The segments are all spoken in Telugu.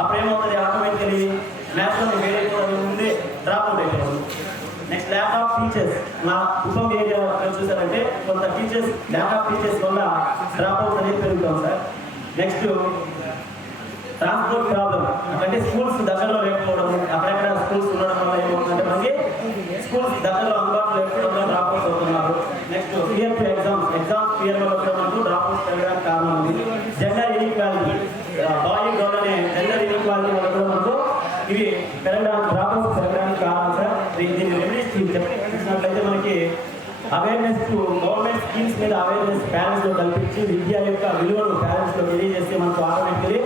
అప్పుడు ఏమవుతుంది, ఆటోమేటికలీ మ్యాథ్స్లో వేరే ముందే డ్రాప్ అవుట్ అయిపోతుంది. Next lack of teachers. నా ఉపం ఏరియా చూసారంటే కొంత టీచర్స్ ల్యాక్ ఆఫ్ టీచర్స్ వల్ల డ్రాప్ అవుట్ అనేది పెరుగుతాం సార్. నెక్స్ట్ ట్రాన్స్పోర్ట్ ప్రాబ్లం, అంటే స్కూల్స్ దగ్గరలో లేకపోవడం, అక్కడెక్కడ స్కూల్స్ ఉండడం వల్ల ఏమవుతుందంటే మనకి స్కూల్స్ దగ్గరలో అందుబాటులో లేకపోవడం డ్రాప్ అవుట్ అవుతున్నారు. Next fear to exams fear వల్ల కూడా మనకు డ్రాప్ అవుట్ పెరగడానికి కారణం ఉంది. జెండర్ ఇన్ఈక్వాలిటీ, బాయ్ గర్ల్ అనే జెండర్ ఇన్ఈక్వాలిటీ వల్ల కూడా మనకు ఇవి పెరగడానికి డ్రాప్ అవుట్ పెరగడానికి కారణం సార్. దీన్ని రెమెడీస్ చూసినట్లయితే మనకి అవేర్నెస్ గవర్నమెంట్ స్కీమ్స్ మీద అవేర్నెస్ పేరెంట్స్లో కల్పించి విద్య యొక్క విలువను పేరెంట్స్లో తెలియజేస్తే మనకు ఆటోమేటికలీ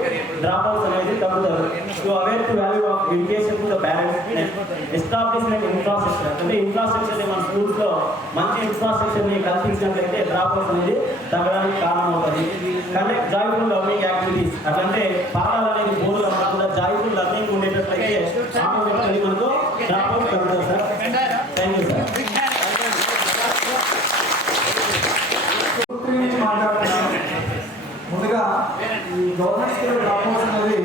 డ్రాప్ అవుట్స్ అనేది తగ్గుతారు. So aware to value of education to the parents. Establishment infrastructure, అంటే ఇన్ఫ్రాస్ట్రక్చర్ని మన స్కూల్స్లో మంచి ఇన్ఫ్రాస్ట్రక్చర్ని కల్పించినట్లయితే డ్రాప్ అవుట్స్ అనేది తగ్గడానికి కారణం అవుతుంది. కండక్ట్ జాయ్ఫుల్ లర్నింగ్ యాక్టివిటీస్, అట్లంటే పాఠాలు అనేది బోర్డులు కాకుండా జాయ్ఫుల్ లర్నింగ్ ఉండేటట్లయితే ఆటోమేటికలీ మనకు డ్రాప్ అవుట్ తగ్గుతుంది సార్. Thank you sir. ముందుగా ఈ గవర్నమెంట్ స్కూల్ డ్రాప్ అవుట్స్ అనేది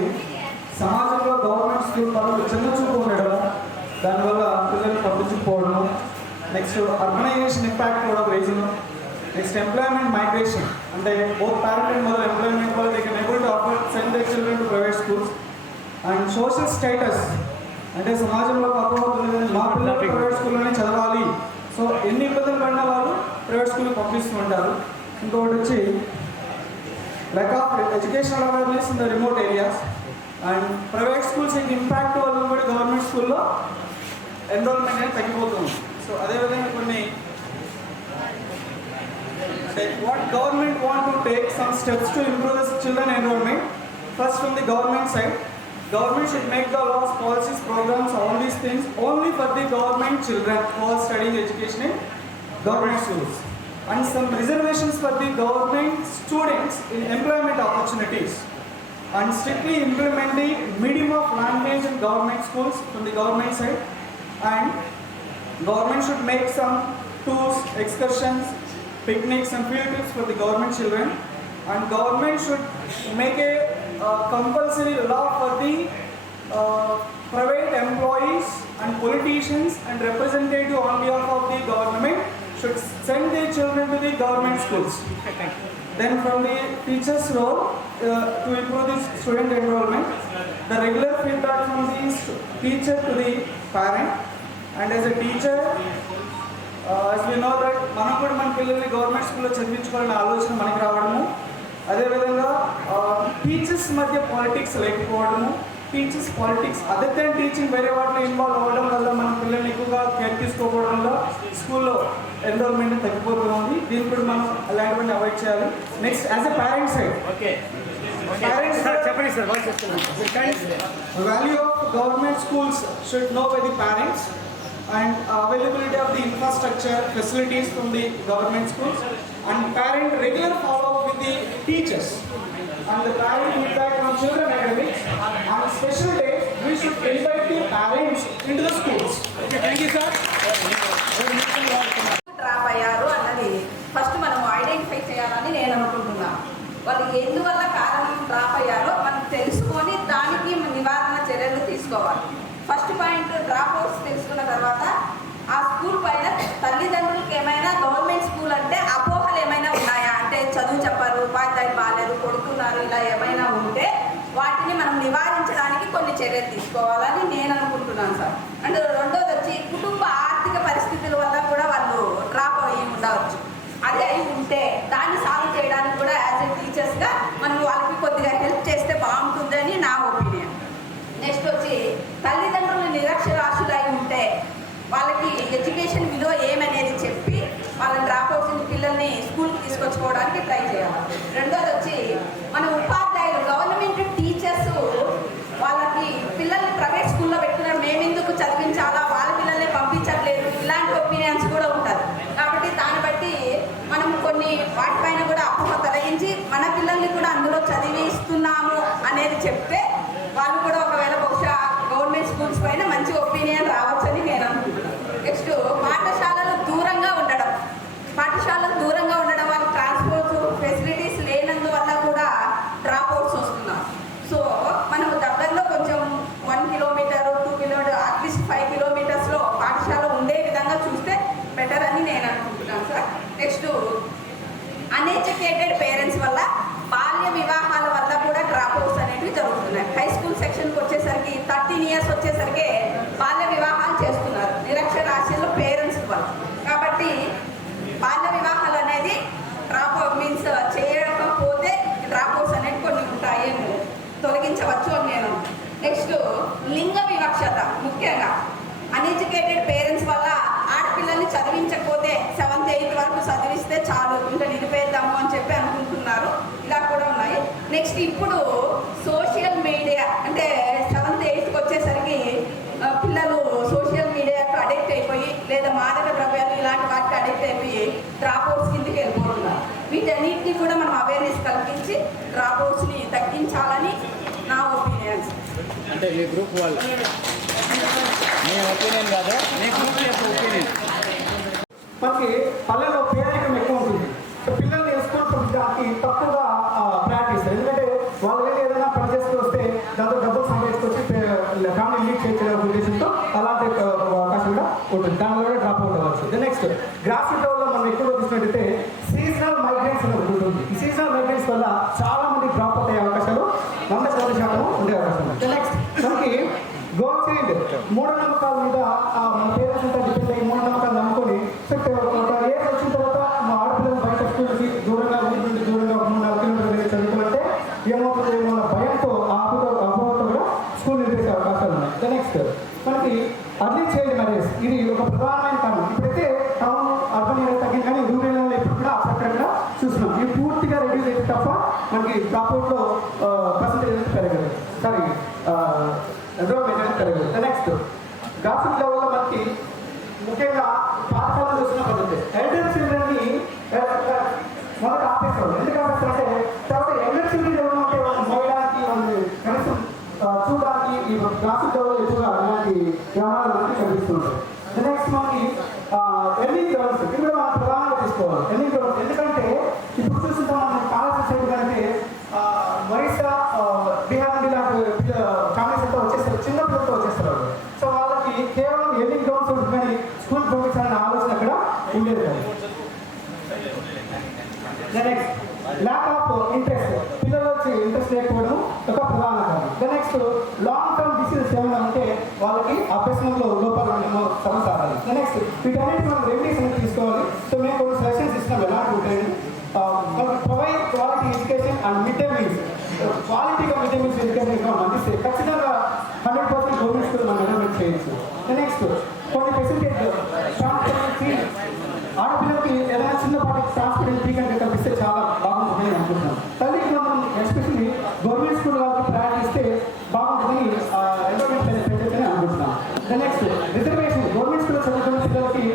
సమాజంలో గవర్నమెంట్ స్కూల్ పనులు చిన్న చూపు ఉండడం, దానివల్ల పిల్లలు పంపించకపోవడం, నెక్స్ట్ అర్బనైజేషన్ ఇంపాక్ట్ కూడా రీజన్, నెక్స్ట్ ఎంప్లాయ్మెంట్ మైగ్రేషన్, అంటే both parent and mother employment వల్ల they can able to afford send their children to private schools. And social status, అంటే సమాజంలో అర్థమవుతుంది మా పిల్లలు ప్రైవేట్ స్కూల్లోనే చదవాలి, సో ఎన్ని ఇబ్బందులు పడిన వాళ్ళు ప్రైవేట్ స్కూల్కి పంపిస్తూ ఉంటారు. ఇంకొకటి వచ్చి lack of educational awareness in the remote areas, and private schools impact వల్ల కూడా గవర్నమెంట్ స్కూల్లో ఎన్రోల్మెంట్ అనేది తగ్గిపోతుంది. సో అదేవిధంగా కొన్ని what government want to take some steps to improve the children enrollment. First, from the government side, government should make the laws, policies, programs, all these things only for the government children who are studying education in government schools, and some reservations for the government students in employment opportunities, and strictly implement the medium of language in government schools from the government side. And government should make some tours, excursions, picnics and field trips for the government children, and government should make a compulsory law for the private employees and politicians and representative on behalf of the government should send their children to the government schools. Then from the teacher's role, to improve the student enrollment, the regular feedback from the teacher to the parent, and as a teacher, as we know that మనం కూడా మన పిల్లల్ని గవర్నమెంట్ స్కూల్లో చదివించుకోవాలనే ఆలోచన మనకి రావడము, అదేవిధంగా టీచర్స్ మధ్య పాలిటిక్స్ లేకపోవడము, teachers politics other than teaching వేరే వాటిలో ఇన్వాల్వ్ అవ్వడం వల్ల మన పిల్లల్ని ఎక్కువగా కేర్ తీసుకోవడం వల్ల స్కూల్లో ఎన్రోల్మెంట్ తగ్గిపోతుంది. దీన్ని కూడా మనం అలాంటివన్నీ అవాయిడ్ చేయాలి. Next as a parent side, value of government schools should know by the parents, and availability of the infrastructure facilities from the government schools, and parent regular follow up with the teachers, and the parent feedback on children academics. On special days we should invite the parents into the schools. Okay, thank you sir. Drop అయ్యారు అన్నది ఫస్ట్ మనం ఐడెంటిఫై చేయాలని నేను అనుకుంటున్నాను. వాళ్ళు ఎందువల్ల కారణం డ్రాప్ అయ్యారో మనం తెలుసుకొని దానికి నివారణ చర్యలు తీసుకోవాలి. ఫస్ట్ పాయింట్, డ్రాప్ అవుట్స్ తెలుసుకున్న తర్వాత ఆ స్కూల్ పైన తల్లిదండ్రులకు ఏమైనా గవర్నమెంట్ స్కూల్ అంటే అపోహలు ఏమైనా ఉన్నాయా, అంటే చదువు చెప్పారు, ఉపాధ్యాయులు బాగాలేదు, కొడుతున్నారు, ఇలా ఏమైనా ఉంటే వాటిని మనం నివారించడానికి కొన్ని చర్యలు తీసుకోవాలని నేను అనుకుంటున్నాను సార్. అండ్ రెండోది వచ్చి కుటుంబ ఆర్థిక పరిస్థితుల వల్ల కూడా వాళ్ళు డ్రాప్ అయ్యి ఉండవచ్చు. అది అయి ఉంటే దాన్ని సాల్వ్ చేయడానికి కూడా యాజ్ ఎ టీచర్స్గా మనం వాళ్ళకి కొద్దిగా హెల్ప్ చేస్తే బాగుంటుందని నా ఒపీనియన్. నెక్స్ట్ వచ్చి తల్లిదండ్రులు నిరక్షరాస్యులు అయి ఉంటే వాళ్ళకి ఎడ్యుకేషన్ విలువ ఏమనేది చెప్పి వాళ్ళ డ్రాప్ అవుట్స్ పిల్లల్ని స్కూల్కి తీసుకొచ్చుకోవడానికి ట్రై చేయాలి. రెండోది వచ్చి మన ఉపాధ్యాయులు గవర్నమెంట్ టీచర్స్ వాళ్ళకి పిల్లల్ని ప్రైవేట్ స్కూల్లో పెట్టుకున్నారు, మేమెందుకు చదివించాలా, వాళ్ళ పిల్లల్ని పంపించట్లేదు, ఇలాంటి ఒపీనియన్స్ కూడా ఉంటుంది. కాబట్టి దాన్ని బట్టి మనం కొన్ని వాటిపైన కూడా అపోహ తొలగించి మన పిల్లల్ని కూడా అందులో చదివిస్తున్నాము అనేది చెప్తే వాళ్ళు కూడా ఒకవేళ బహుశా గవర్నమెంట్ స్కూల్స్ పైన మంచి ఒపీనియన్ రావచ్చని నేను అనుకుంటున్నాను. నెక్స్ట్ పాఠశాలలు దూరంగా ఉండడం వల్ల ట్రాన్స్పోర్ట్ ఫెసిలిటీస్ లేనందువల్ల కూడా డ్రాప్ అవుట్స్ వస్తున్నారు. సో మనం దగ్గరలో నెక్స్ట్ అన్ఎడ్యుకేటెడ్ పేరెంట్స్ వల్ల బాల్య వివాహాల వల్ల కూడా డ్రాప్ అవుట్స్ అనేవి జరుగుతున్నాయి. హై స్కూల్ సెక్షన్కి వచ్చేసరికి 13 years వచ్చేసరికి బాల్య వివాహాలు చేస్తున్నారు నిరక్షరాస్యులు పేరెంట్స్ వల్ల. కాబట్టి బాల్య వివాహాలు అనేది డ్రాప్ అవుట్ మీన్స్ చేయకపోతే డ్రాప్ అవుట్స్ అనేవి కొన్ని ఉంటాయి, తొలగించవచ్చు అని నేను. నెక్స్ట్ లింగ వివక్షత, ముఖ్యంగా అన్ఎడ్యుకేటెడ్ పేరెంట్స్ వల్ల ఆడపిల్లల్ని చదివించకపోతే 7th 8th వరకు చదివిస్తే చాలు ఇంకా నిలిపేద్దాము అని చెప్పి అనుకుంటున్నారు. ఇలా కూడా ఉన్నాయి. నెక్స్ట్ ఇప్పుడు సోషల్ మీడియా అంటే 7th 8th వచ్చేసరికి పిల్లలు సోషల్ మీడియాకు అడిక్ట్ అయిపోయి లేదా మాదక ద్రవ్యాలు ఇలాంటి వాటికి అడిక్ట్ అయిపోయి డ్రాప్ అవుట్స్ కిందకి వెళ్ళిపోతున్నారు. వీటన్నిటిని కూడా మనం అవేర్నెస్ కల్పించి డ్రాప్ అవుట్స్ని తగ్గించాలని నా ఒపీనియన్స్. అంటే మీ గ్రూప్ వాళ్ళు మీ ఒపీనియన్ కాదు, మీ గ్రూప్ యొక్క ఒపీనియన్. మనకి పల్లెల్లో పేదరికం ఎక్కువ ఉంటుంది. పిల్లల్ని వేసుకొని దానికి తక్కువగా ప్రాక్టీస్, ఎందుకంటే వాళ్ళు ఏదైనా పని చేసుకు వస్తే దాంతో డబ్బులు సంపాదించుకొచ్చి ఫ్యామిలీ లీడ్ చేయించే ఉద్దేశంతో అలాంటి అవకాశం కూడా ఉంటుంది. దానిలో కూడా డ్రాప్ అవుట్ అవ్వచ్చు. నెక్స్ట్ గ్రాస్ రూట్ లెవెల్లో మనం ఎక్కువగా చూసినట్టయితే సీజనల్ మైగ్రెంట్స్ అనేది ఉంటుంది. ఈ సీజనల్ మైగ్రెంట్స్ వల్ల చాలా మంది డ్రాప్ అవుట్ అయ్యే అవకాశాలు 100% ఉండే అవకాశం ఉంది. నెక్స్ట్ మనకి గవర్నమెంట్ మూఢనమ్మకాల మీద మన పేరెంట్స్ అంతా డిపెండ్ అయ్యి మూఢనమ్మకాలు నమ్ముకొని ఒక ఏజ్ వచ్చిన తర్వాత మా ఆడపిల్లలు బయట స్కూల్కి దూరంగా ఊరి నుండి దూరంగా 3-4 కిలోమీటర్లు చదువుకుంటే ఏమవుతుంది మన భయంతో అపోహతో కూడా స్కూల్ నిలిపేసే అవకాశాలు ఉన్నాయి. నెక్స్ట్ మనకి అర్లీ చైల్డ్ మ్యారేజ్, ఇది ఒక ప్రధానమైన కారణం. ఇప్పుడైతే టౌన్ అర్బన్ ఏరియా తగ్గింది కానీ రూరల్ ఏరియాలో ఇప్పుడు కూడా అక్కడక్కడ చూస్తున్నాం. ఇది పూర్తిగా రెడ్యూస్ అయితే తప్ప మనకి డ్రాప్అవుట్లో పర్సంటేజ్ అనేది పెరగదు, సారీ ఎన్రోల్మెంట్ అనేది పెరగదు. నెక్స్ట్ గ్రాఫిక్ లెవెల్లో మనకి ముఖ్యంగా పాఠశాలలో చూసిన పద్ధతి ఎల్డర్ చిల్డ్రన్ని మొదట ఆపేస్తారు. ఎందుకు ఆపేస్తారంటే తర్వాత ఎల్డర్ చిల్డ్రన్ ఏమంటే వాళ్ళు మోయడానికి వాళ్ళు కనీసం చూడడానికి ఈ గ్రాఫిక్ లెవెల్లో ఎక్కువగా ఇలాంటి వ్యవహారాలు మనకి కనిపిస్తుంటాయి. నెక్స్ట్ మనకి ఎర్నింగ్ గ్రౌండ్స్, ఇది కూడా మనం ప్రధానంగా తీసుకోవాలి. ఎర్నింగ్ గ్రౌండ్స్ ఎందుకంటే ఇప్పుడు చూస్తుంటాం మనం కాలేజ్ సైడ్ కంటే వయసు బిహార్ ఇలాంటి ఫ్యామిలీస్ అంతా వచ్చేస్తారు, చిన్న పిల్లలతో వచ్చేస్తారు. సో వాళ్ళకి కేవలం ఎర్నింగ్ గ్రౌండ్స్ ఉంటుంది కానీ స్కూల్ పంపించాలనే ఆలోచన అక్కడ ఉండేది కాదు. నెక్స్ట్ ల్యాక్ ఆఫ్ ఇంట్రెస్ట్, పిల్లలు వచ్చి ఇంట్రెస్ట్ లేకపోవడం ఒక ప్రధాన కారణం. నెక్స్ట్ లాంగ్ టర్మ్ డిసీజెస్ ఏమైనా ఉంటే వాళ్ళకి అభ్యసనంలో లోపాలు సమస్యలు. నెక్స్ట్ వీటన్నిటి మనం రెమెడీస్ అనేది తీసుకోవాలి. సో మేము కొన్ని సజెషన్స్ ఇస్తున్నాం ఎలాంటి ఉంటాయి. Provide quality education and mid day meals, క్వాలిటీగా మిడ్ డే మీల్స్ ఎడ్యుకేషన్ అందిస్తే ఖచ్చితంగా 100% గవర్నమెంట్ స్కూల్ మనం డెవలప్ చేయొచ్చు. నెక్స్ట్ కొన్ని ఫెసిలిటీస్ ట్రాన్స్పోర్ట్ ఫీ, ఆడపిల్లలకి ఏదైనా చిన్నపాటి ట్రాన్స్పోర్ట్ ఫీ కంటే కల్పిస్తే చాలా బాగుంటుందని అనుకుంటున్నాం. తల్లికి మనం ఎస్పెషల్లీ గవర్నమెంట్ స్కూల్ వాళ్ళకి ప్రయాణిస్తే బాగుంటుందని ఎన్రోల్మెంట్ పెంచని అనుకుంటున్నాం. నెక్స్ట్ రిజర్వేషన్, గవర్నమెంట్ స్కూల్లో చదువుతున్న పిల్లలకి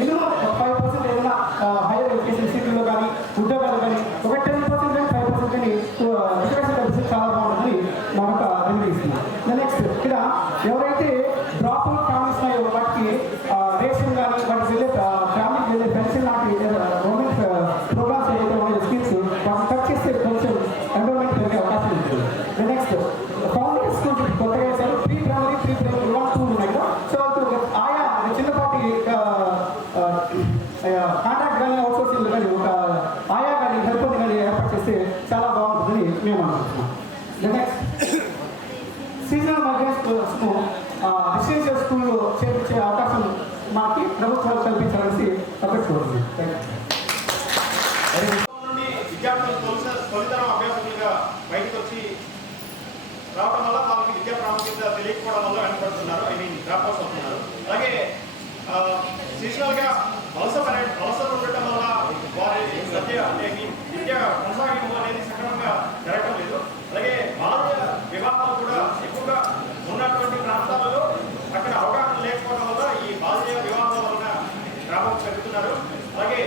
మినిమం 5% ఏదైనా హైయర్ ఎడ్యుకేషన్ సీట్లలో కానీ ఉద్యోగాలు కానీ ఒక 10% కానీ 5% కానీ రిజర్వేషన్ కల్పిస్తే చాలా బాగుంటుందని మనకు నిర్ణయిస్తున్నాం. నెక్స్ట్ ఇక్కడ ఎవరైతే డ్రాప్ అవుట్ ఫ్యామిలీస్ ఉన్నాయో వాటికి రేషన్ కానీ వాటికి వెళ్ళే ఫ్యామిలీకి వెళ్ళే పెన్షన్ లాంటి గవర్నమెంట్ ప్రోగ్రామ్స్ ఏదైతే ఉన్నాయో స్కీమ్స్ వాటిని కట్ చేస్తే కొంచెం ఎన్రోల్మెంట్ పెరిగే అవకాశం ఉంటుంది. నెక్స్ట్ ఫౌండేషన్ స్కూల్స్ కొత్తగా వేశారు, ప్రీ ప్రైమరీ 1-2 ఉన్నాయి కదా. సో ఆయా చిన్నపాటి కాంట్రాక్ట్ కానీ అవుట్సోర్సింగ్ కానీ ఒక ఆయా కానీ హెల్ప్ కానీ ఏర్పాటు చేస్తే చాలా బాగుంటుందని మేము అనుకుంటున్నాం. నెక్స్ట్ సీజనల్ మైగ్రెంట్స్ను రెసిడెన్షియల్ స్కూల్లో చేర్పించే అవకాశం మాకు ప్రభుత్వాలు కల్పించాలని అభ్యర్థిస్తుంది. విద్యార్థులు తొలితరం అభ్యాసకులుగా బయటకు వచ్చి రావడం వల్ల వాళ్ళకి విద్యా ప్రాముఖ్యత తెలియకపోవడం వల్ల వెనకబడుతున్నారు, డ్రాప్ అవుట్స్ అవుతున్నారు. అలాగే సీజనల్గా వలసలు ఉండటం వల్ల వారి విద్య కొనసాగింపు అనేది సక్రమంగా జరగడం లేదు. అలాగే బాల్య వివాహాలు కూడా ఎక్కువగా ఉన్నటువంటి ప్రాంతాలలో అక్కడ అవగాహన లేకపోవడం వల్ల ఈ బాల్య వివాహాల వలన డ్రాప్ అవుట్స్ పెరుగుతున్నారు. అలాగే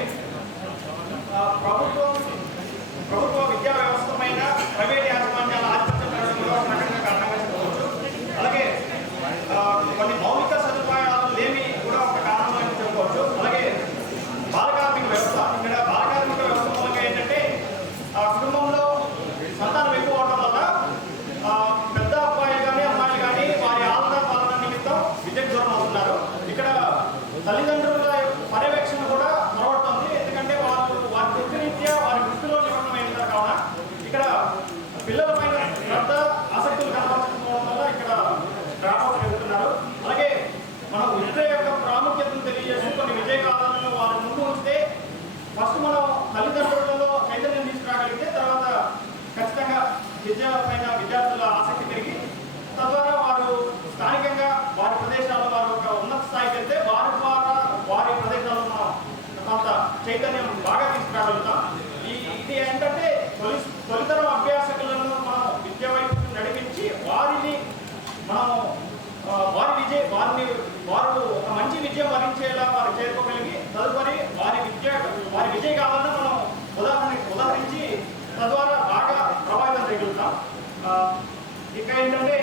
ఏంటంటే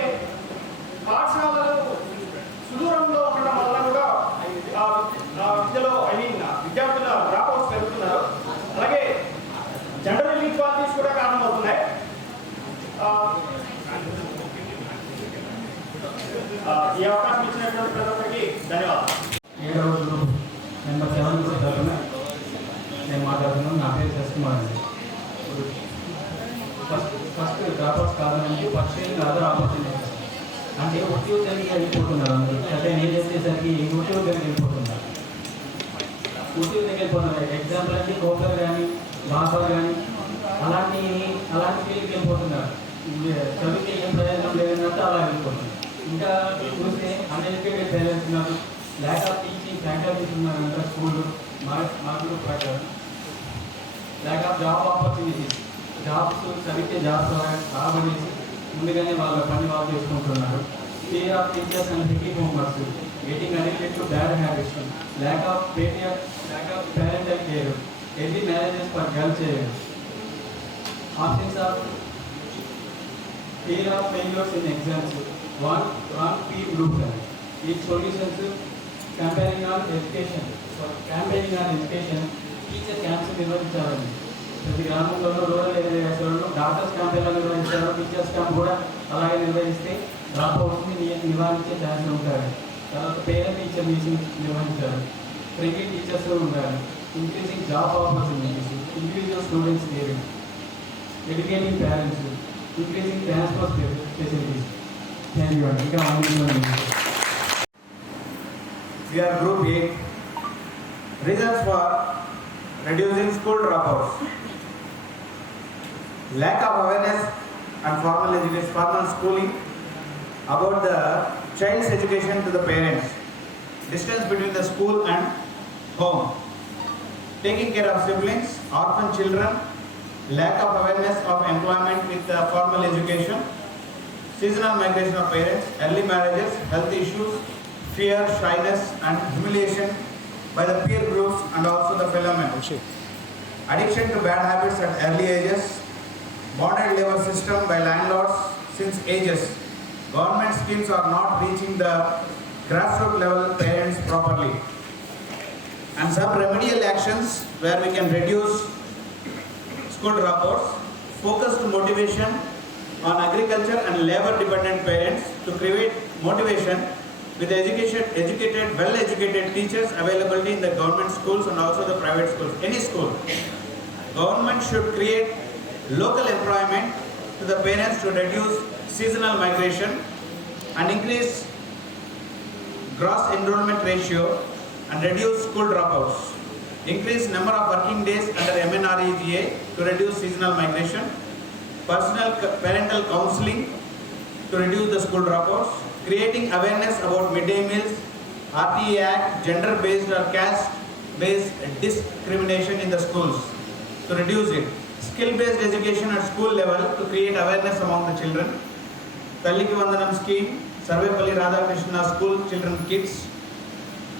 పాఠశాలలు సుదూరంలో ఉండడం వల్ల కూడా విద్యలో విద్యార్థుల డ్రాప్అవుట్స్ పెరుగుతున్నారు. అలాగే జెండర్ ఇన్ఈక్వాలిటీస్ కూడా కారణమవుతున్నాయి. ఈ అవకాశం ఇచ్చినటువంటి ప్రతి ఒక్కరికి ధన్యవాదాలు. 7వ గ్రూప్ నెంబర్ 7 తరఫున నేను మాట్లాడుతున్నాను. నా పేరు శశికుమార్ అండి. ఫస్ట్ డ్రాప్అవుట్స్ కావాలంటే పర్సూయింగ్ అదర్ ఆపర్చునిటీస్ అంటే ఉద్యోగానికి వెళ్ళిపోతున్నారు. అందరూ అంటే నేను చేసేసరికి ఉద్యోగానికి వెళ్ళిపోతున్నారు. ఎగ్జాంపుల్ అంటే కోపర్ కానీ బాబర్ కానీ అలాంటి ఫీల్డ్కి వెళ్ళిపోతున్నారు. చదివితే ఏం ప్రయోజనం లేదన్నట్టు అలా వెళ్ళిపోతున్నారు. ఇంకా చూస్తే అన్ఎడ్యుకేటెడ్ పేరెంట్స్ ఉన్నారు, ల్యాక్ ఆఫ్ టీచింగ్ ఫ్యాకల్టీస్ ఉన్నారు. ఇంకా స్కూళ్ళు మార్కులు ప్రకారం lack of job opportunities, jobs చదివితే జాబ్స్ రాబడేసి ముందుగానే వాళ్ళ పని వాళ్ళు చేసుకుంటున్నారు. Fear of teachers and taking homeworks, getting addicted to bad habits, lack of parental care, early marriages for girl child, options of fear of failures in exams, wrong peer group, its solutions, campaigning on education. Teacher camps నిర్వహించాలని ప్రతి గ్రామంలో రూరల్ ఏరియాస్లో డాక్టర్స్ క్యాంపెయిన్లు నిర్వహించారు. టీచర్స్ క్యాంప్ కూడా అలాగే నిర్వహిస్తే డ్రాప్అవుట్స్ని నివారించే ఛాన్స్ ఉంటారు. తర్వాత పేరెంట్ టీచర్ మీటింగ్స్ నిర్వహించారు. ఫ్రెండ్లీ టీచర్స్ ఉంటారు. Increasing job opportunities, individual students caring, educating parents, increasing transport facilities. Thank you. We are Group 8. Reasons for reducing school dropouts: lack of awareness and formal schooling about the child's education to the parents, distance between the school and home, taking care of siblings, orphan children, lack of awareness of employment with formal education, seasonal migration of parents, early marriages, health issues, fear, shyness and humiliation by the peer groups and also the fellow members, addiction to bad habits at early ages, bonded labor system by landlords since ages, government schemes are not reaching the grassroots level parents properly, and some remedial actions where we can reduce school dropouts, focused motivation on agriculture and labor dependent parents to create motivation with educated, well-educated teachers availability in the government schools and also the private schools. Any school, government should create local employment to the parents to reduce seasonal migration and increase gross enrollment ratio and reduce school dropouts. Increase number of working days under MNREGA to reduce seasonal migration, parental counseling to reduce the school dropouts, creating awareness about midday meals, RTA Act, gender-based or caste-based discrimination in the schools to reduce it, skill-based education at school level to create awareness among the children, Talliki Vandanam scheme, Sarvepalli Radhakrishna school children kits,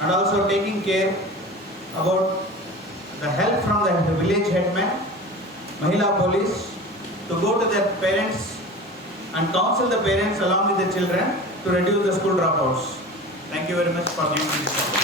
and also taking care about the help from the village headman, Mahila police to go to their parents and counsel the parents along with the children to reduce the school dropouts. Thank you very much for giving me this opportunity.